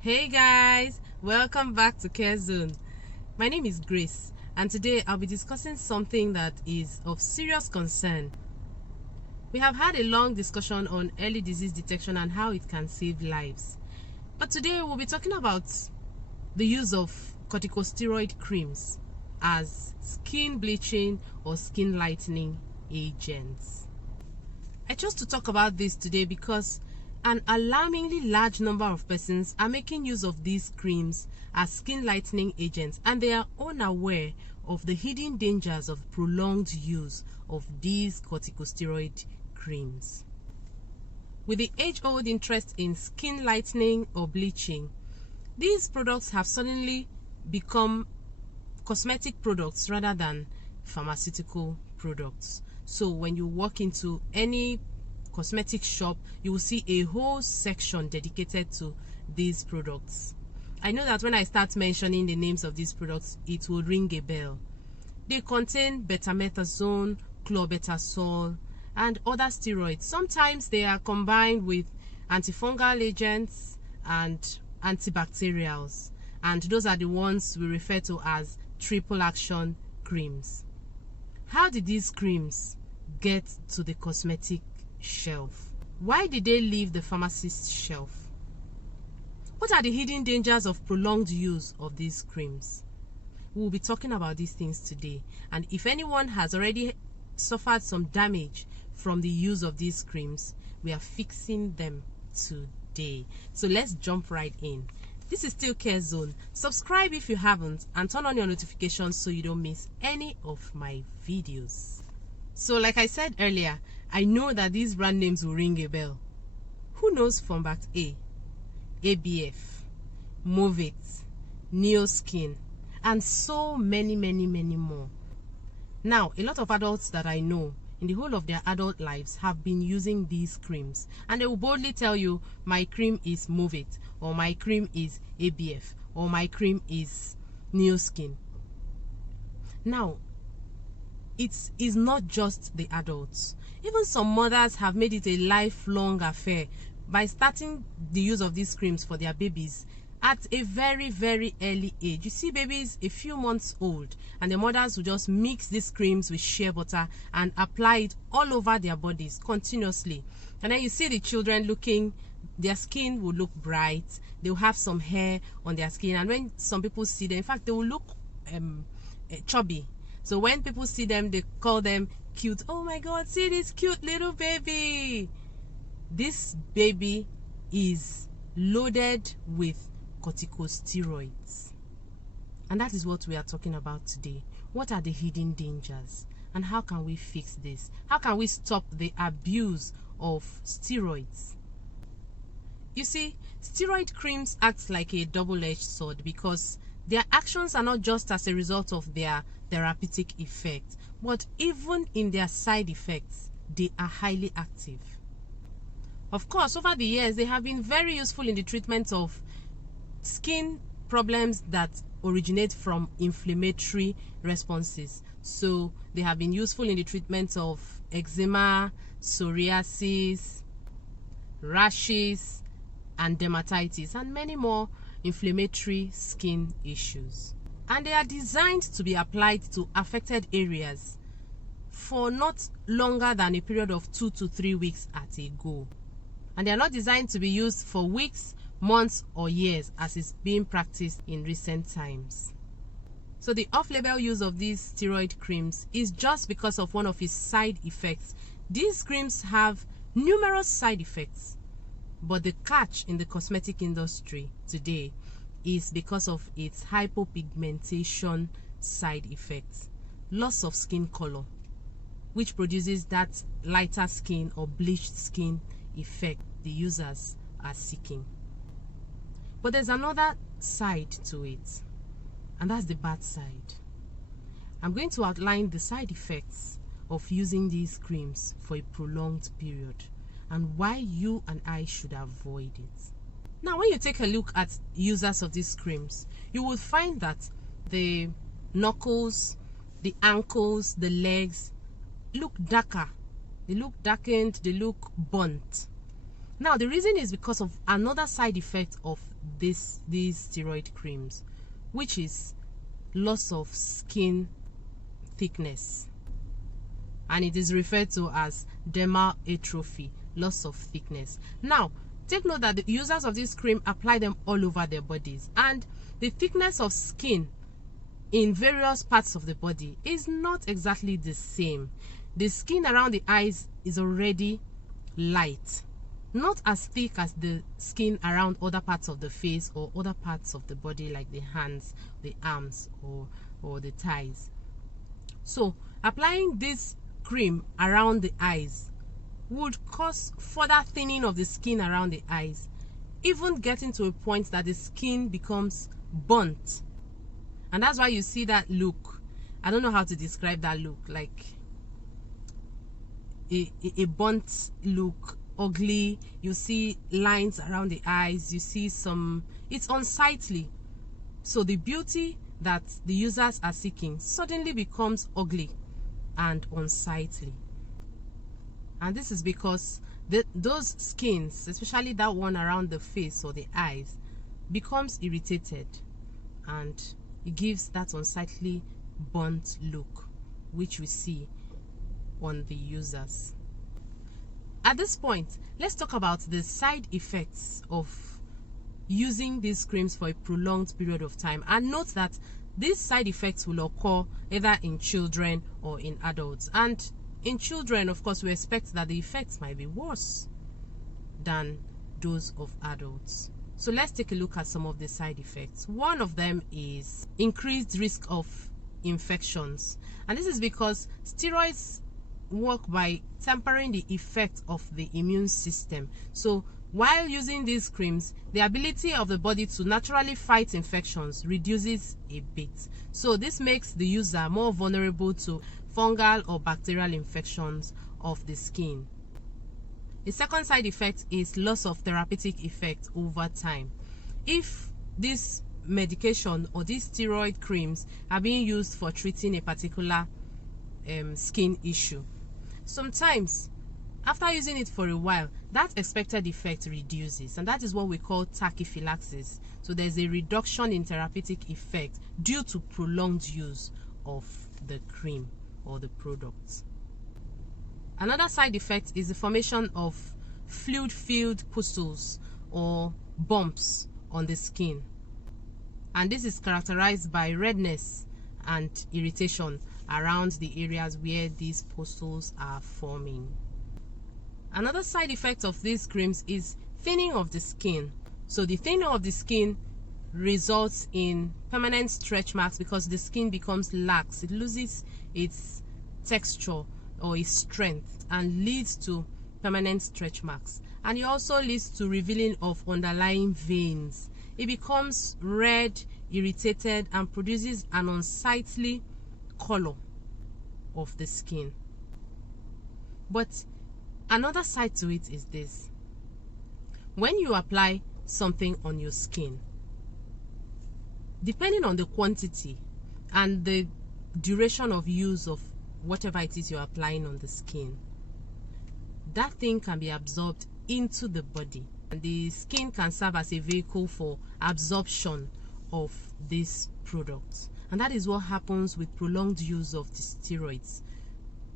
Hey guys, welcome back to Care Zone. My name is Grace, and today I'll be discussing something that is of serious concern. We have had a long discussion on early disease detection and how it can save lives. But today we'll be talking about the use of corticosteroid creams as skin bleaching or skin lightening agents. I chose to talk about this today because an alarmingly large number of persons are making use of these creams as skin lightening agents, and they are unaware of the hidden dangers of prolonged use of these corticosteroid creams. With the age-old interest in skin lightening or bleaching, these products have suddenly become cosmetic products rather than pharmaceutical products. So when you walk into any cosmetic shop, you will see a whole section dedicated to these products. I know that when I start mentioning the names of these products, it will ring a bell. They contain betamethasone, clobetasol, and other steroids. Sometimes they are combined with antifungal agents and antibacterials, and those are the ones we refer to as triple action creams. How did these creams get to the cosmetic shelf? Why did they leave the pharmacist's shelf? What are the hidden dangers of prolonged use of these creams? We will be talking about these things today, and if anyone has already suffered some damage from the use of these creams, we are fixing them today. So let's jump right in. This is still Care Zone. Subscribe if you haven't and turn on your notifications so you don't miss any of my videos. So like I said earlier, I know that these brand names will ring a bell. Who knows Formact A, ABF, Movit, Neoskin, and so many more. Now, a lot of adults that I know in the whole of their adult lives have been using these creams, and they will boldly tell you, my cream is Movit, or my cream is ABF, or my cream is Neoskin. Now, it is not just the adults. Even some mothers have made it a lifelong affair by starting the use of these creams for their babies at a very early age. You see babies a few months old, and the mothers will just mix these creams with shea butter and apply it all over their bodies continuously. And then you see the children their skin will look bright, they'll have some hair on their skin, and when some people see them, in fact, they will look chubby. So when people see them, they call them cute. Oh my God, see this cute little baby. This baby is loaded with corticosteroids. And that is what we are talking about today. What are the hidden dangers? And how can we fix this? How can we stop the abuse of steroids? You see, steroid creams act like a double-edged sword because their actions are not just as a result of their therapeutic effect, but even in their side effects, they are highly active. Of course, over the years, they have been very useful in the treatment of skin problems that originate from inflammatory responses. So they have been useful in the treatment of eczema, psoriasis, rashes, and dermatitis, and many more inflammatory skin issues. And they are designed to be applied to affected areas for not longer than a period of 2 to 3 weeks at a go. And they are not designed to be used for weeks, months, or years as is being practiced in recent times. So the off-label use of these steroid creams is just because of one of its side effects. These creams have numerous side effects, but the catch in the cosmetic industry today is because of its hypopigmentation side effects, loss of skin color, which produces that lighter skin or bleached skin effect the users are seeking. But there's another side to it, and that's the bad side. I'm going to outline the side effects of using these creams for a prolonged period and why you and I should avoid it. Now, when you take a look at users of these creams, you will find that the knuckles, the ankles, the legs look darker. They look darkened, they look burnt. Now, the reason is because of another side effect of these steroid creams, which is loss of skin thickness, and it is referred to as dermal atrophy, loss of thickness. Now, take note that the users of this cream apply them all over their bodies, and the thickness of skin in various parts of the body is not exactly the same. The skin around the eyes is already light, not as thick as the skin around other parts of the face or other parts of the body like the hands, the arms, or the thighs. So applying this cream around the eyes would cause further thinning of the skin around the eyes, even getting to a point that the skin becomes burnt. And that's why you see that look. I don't know how to describe that look, like a burnt look, ugly. You see lines around the eyes, you see it's unsightly. So the beauty that the users are seeking suddenly becomes ugly and unsightly. And this is because those skins, especially that one around the face or the eyes, becomes irritated, and it gives that unsightly burnt look which we see on the users. At this point, let's talk about the side effects of using these creams for a prolonged period of time, and note that these side effects will occur either in children or in adults. And in children, of course, we expect that the effects might be worse than those of adults. So let's take a look at some of the side effects. One of them is increased risk of infections, and this is because steroids work by tempering the effect of the immune system. So while using these creams, the ability of the body to naturally fight infections reduces a bit. So this makes the user more vulnerable to fungal or bacterial infections of the skin. The second side effect is loss of therapeutic effect over time. If this medication or these steroid creams are being used for treating a particular skin issue, sometimes after using it for a while, that expected effect reduces, and that is what we call tachyphylaxis. So there's a reduction in therapeutic effect due to prolonged use of the cream or the products. Another side effect is the formation of fluid-filled pustules or bumps on the skin, and this is characterized by redness and irritation around the areas where these pustules are forming. Another side effect of these creams is thinning of the skin. So the thinning of the skin results in permanent stretch marks because the skin becomes lax. It loses its texture or its strength and leads to permanent stretch marks. And it also leads to revealing of underlying veins. It becomes red, irritated, and produces an unsightly color of the skin. But another side to it is this: when you apply something on your skin, depending on the quantity and the duration of use of whatever it is you're applying on the skin, that thing can be absorbed into the body, and the skin can serve as a vehicle for absorption of these products. And that is what happens with prolonged use of the steroids.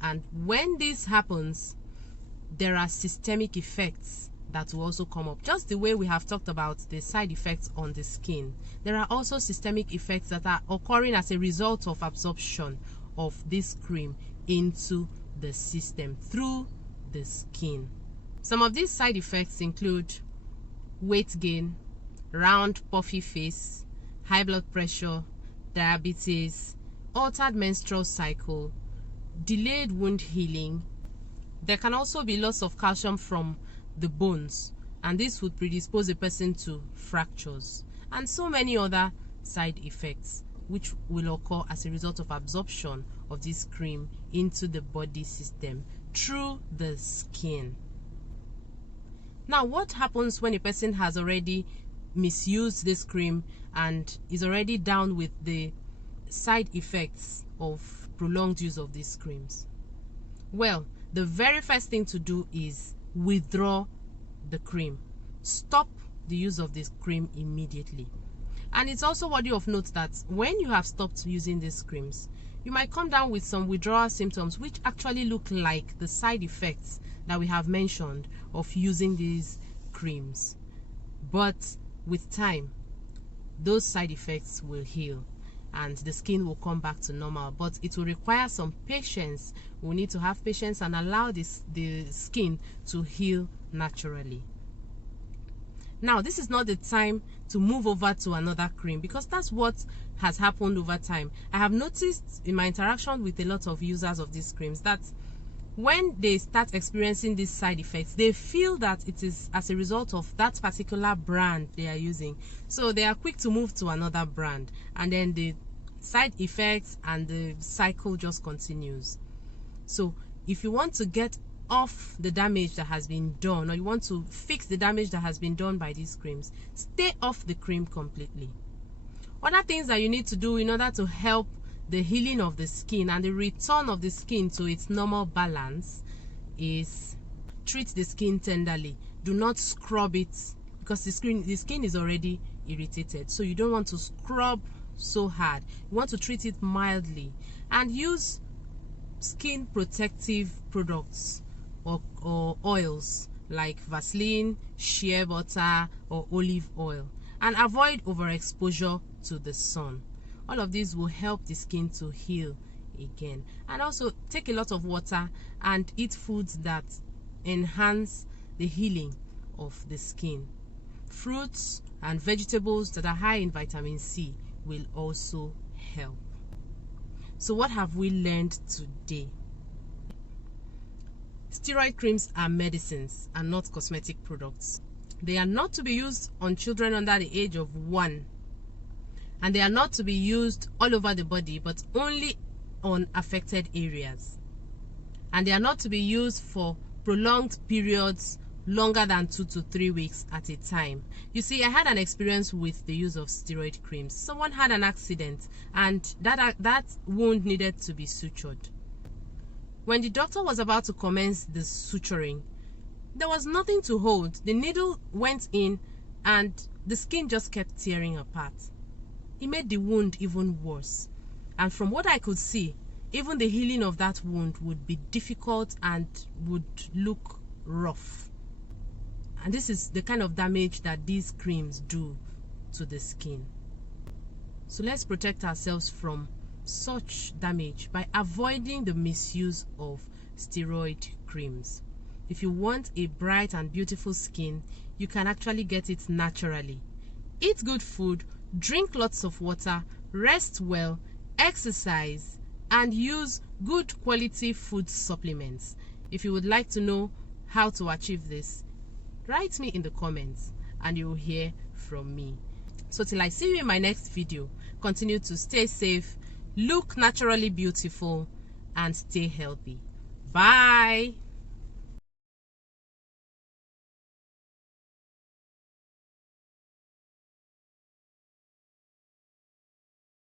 And when this happens, there are systemic effects that will also come up. Just the way we have talked about the side effects on the skin, there are also systemic effects that are occurring as a result of absorption of this cream into the system through the skin. Some of these side effects include weight gain, round puffy face, high blood pressure, diabetes, altered menstrual cycle, delayed wound healing. There can also be loss of calcium from the bones, and this would predispose a person to fractures, and so many other side effects which will occur as a result of absorption of this cream into the body system through the skin. Now, what happens when a person has already misused this cream and is already down with the side effects of prolonged use of these creams? Well, the very first thing to do is withdraw the cream. Stop the use of this cream immediately. And it's also worthy of note that when you have stopped using these creams, you might come down with some withdrawal symptoms which actually look like the side effects that we have mentioned of using these creams. But with time, those side effects will heal and the skin will come back to normal, but it will require some patience. We need to have patience and allow the skin to heal naturally. Now, this is not the time to move over to another cream, because that's what has happened over time. I have noticed in my interaction with a lot of users of these creams that when they start experiencing these side effects, they feel that it is as a result of that particular brand they are using. So they are quick to move to another brand, and then the side effects and the cycle just continues. So if you want to get off the damage that has been done, or you want to fix the damage that has been done by these creams, stay off the cream completely. Other things that you need to do in order to help the healing of the skin and the return of the skin to its normal balance is treat the skin tenderly. Do not scrub it, because the skin is already irritated, so you don't want to scrub so hard. You want to treat it mildly and use skin protective products or oils like Vaseline, shea butter, or olive oil, and avoid overexposure to the sun. All of these will help the skin to heal again. And also take a lot of water and eat foods that enhance the healing of the skin. Fruits and vegetables that are high in vitamin C will also help. So what have we learned today? Steroid creams are medicines and not cosmetic products. They are not to be used on children under the age of 1. And they are not to be used all over the body, but only on affected areas. And they are not to be used for prolonged periods longer than 2 to 3 weeks at a time. You see, I had an experience with the use of steroid creams. Someone had an accident and that wound needed to be sutured. When the doctor was about to commence the suturing, there was nothing to hold. The needle went in and the skin just kept tearing apart. It made the wound even worse. And from what I could see, even the healing of that wound would be difficult and would look rough. And this is the kind of damage that these creams do to the skin. So let's protect ourselves from such damage by avoiding the misuse of steroid creams. If you want a bright and beautiful skin, you can actually get it naturally. Eat good food, drink lots of water, rest well, exercise, and use good quality food supplements. If you would like to know how to achieve this, write me in the comments and you will hear from me. So till I see you in my next video, continue to stay safe, look naturally beautiful, and stay healthy. Bye.